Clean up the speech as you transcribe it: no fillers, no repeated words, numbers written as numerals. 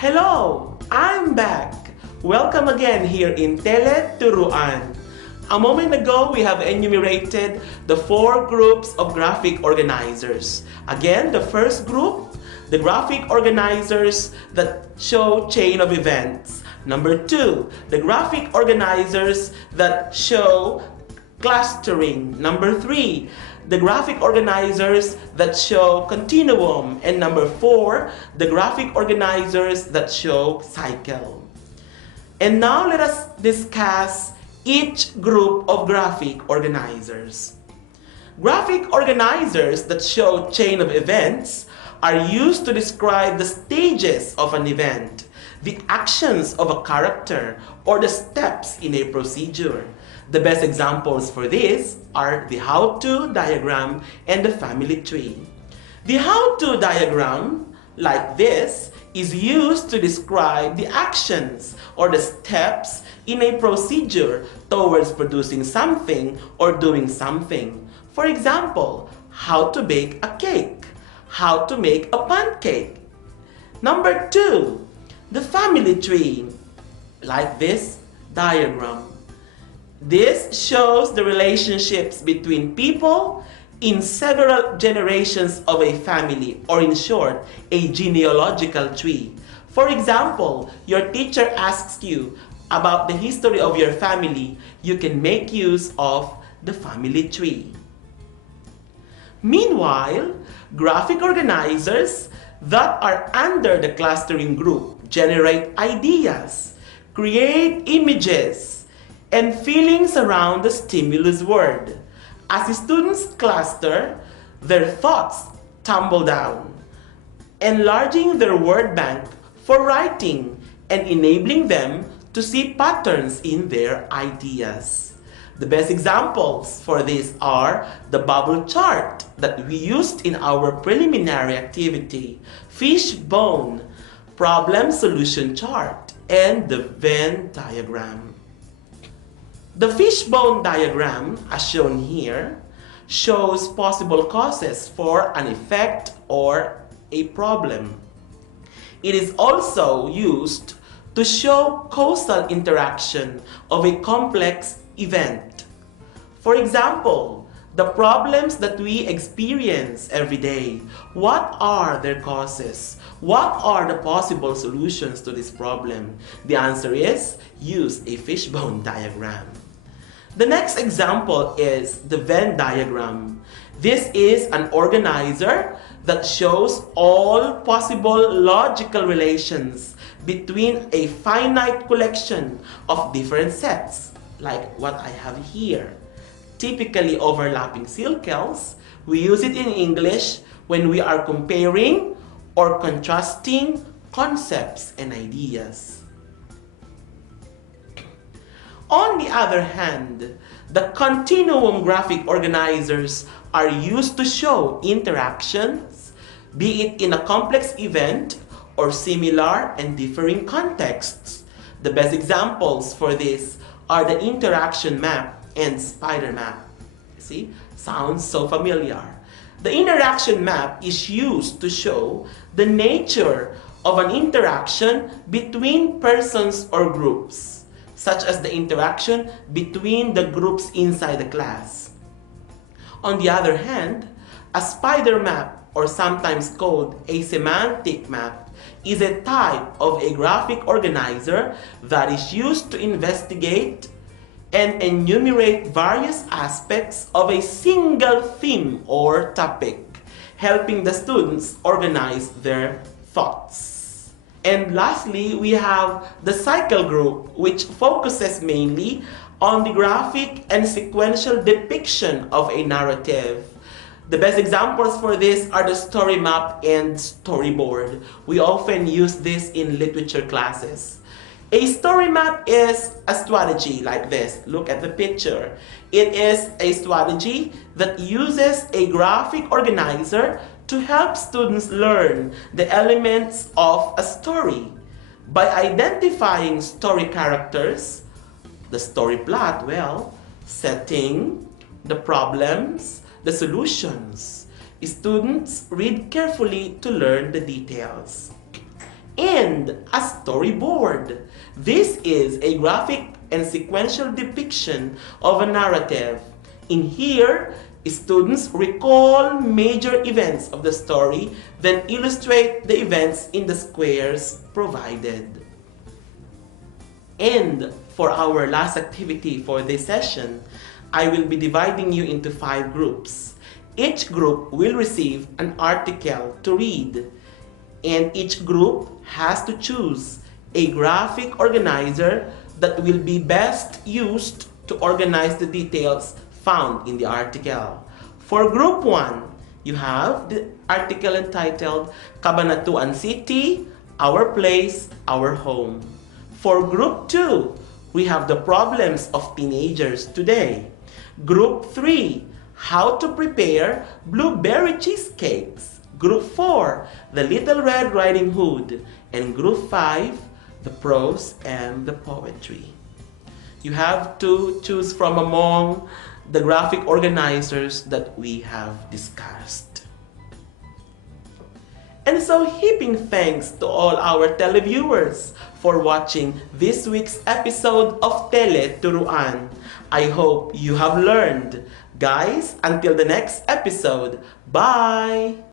Hello, I'm back. Welcome again here in Tele-Turuan. A moment ago, we have enumerated the 4 groups of graphic organizers. Again, the first group, the graphic organizers that show chain of events. Number 2, the graphic organizers that show clustering. Number 3, the graphic organizers that show continuum. And number 4, the graphic organizers that show cycle. And now let us discuss each group of graphic organizers. Graphic organizers that show chain of events are used to describe the stages of an event, the actions of a character, or the steps in a procedure. The best examples for this are the how-to diagram and the family tree. The how-to diagram, like this, is used to describe the actions or the steps in a procedure towards producing something or doing something. For example, how to bake a cake, how to make a pancake. Number 2, the family tree, like this diagram. This shows the relationships between people in several generations of a family, or in short, a genealogical tree. For example, your teacher asks you about the history of your family. You can make use of the family tree. Meanwhile, graphic organizers that are under the clustering group generate ideas, create images, and feelings around the stimulus word. As students cluster, their thoughts tumble down, enlarging their word bank for writing and enabling them to see patterns in their ideas. The best examples for this are the bubble chart that we used in our preliminary activity, fishbone, problem-solution chart, and the Venn diagram. The fishbone diagram, as shown here, shows possible causes for an effect or a problem. It is also used to show causal interaction of a complex event. For example, the problems that we experience every day, what are their causes? What are the possible solutions to this problem? The answer is, use a fishbone diagram. The next example is the Venn diagram. This is an organizer that shows all possible logical relations between a finite collection of different sets, like what I have here. Typically overlapping circles, we use it in English when we are comparing or contrasting concepts and ideas. On the other hand, the continuum graphic organizers are used to show interactions, be it in a complex event or similar and differing contexts. The best examples for this are the interaction map and spider map. See, sounds so familiar. The interaction map is used to show the nature of an interaction between persons or groups, such as the interaction between the groups inside the class. On the other hand, a spider map, or sometimes called a semantic map, is a type of a graphic organizer that is used to investigate and enumerate various aspects of a single theme or topic, helping the students organize their thoughts. And lastly, we have the cycle group, which focuses mainly on the graphic and sequential depiction of a narrative. The best examples for this are the story map and storyboard. We often use this in literature classes. A story map is a strategy like this. Look at the picture. It is a strategy that uses a graphic organizer to help students learn the elements of a story. By identifying story characters, the story plot, setting, the problems, the solutions, students read carefully to learn the details. and a storyboard. This is a graphic and sequential depiction of a narrative. In here, students recall major events of the story, then illustrate the events in the squares provided. And for our last activity for this session, I will be dividing you into 5 groups. Each group will receive an article to read, and each group has to choose a graphic organizer that will be best used to organize the details found in the article. For Group 1, you have the article entitled Cabanatuan City, Our Place, Our Home. For Group 2, we have the problems of teenagers today. Group 3, how to prepare blueberry cheesecakes. Group 4, the Little Red Riding Hood. And Group 5, the prose and the poetry. You have to choose from among the graphic organizers that we have discussed. And so, heaping thanks to all our televiewers for watching this week's episode of Tele-Turuan. I hope you have learned. Guys, until the next episode, bye!